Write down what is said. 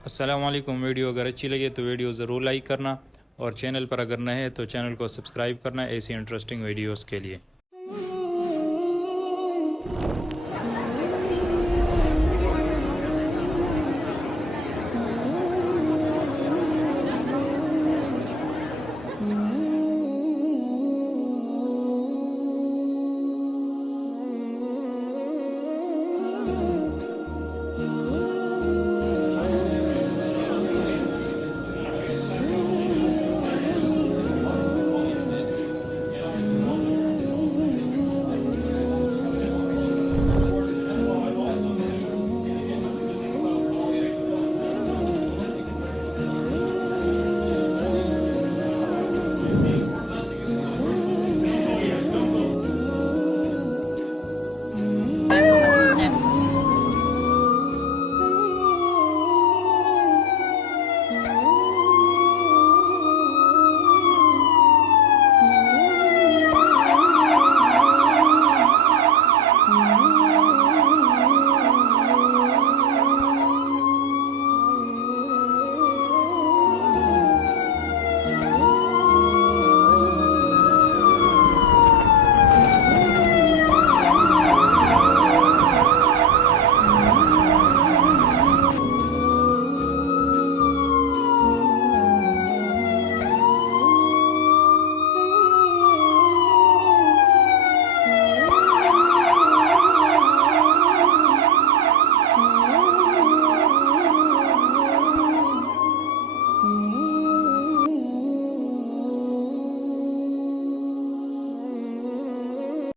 अस्सलाम वालेकुम। वीडियो अगर अच्छी लगे तो वीडियो ज़रूर लाइक करना और चैनल पर अगर नए हैं तो चैनल को सब्सक्राइब करना ऐसी इंटरेस्टिंग वीडियोस के लिए।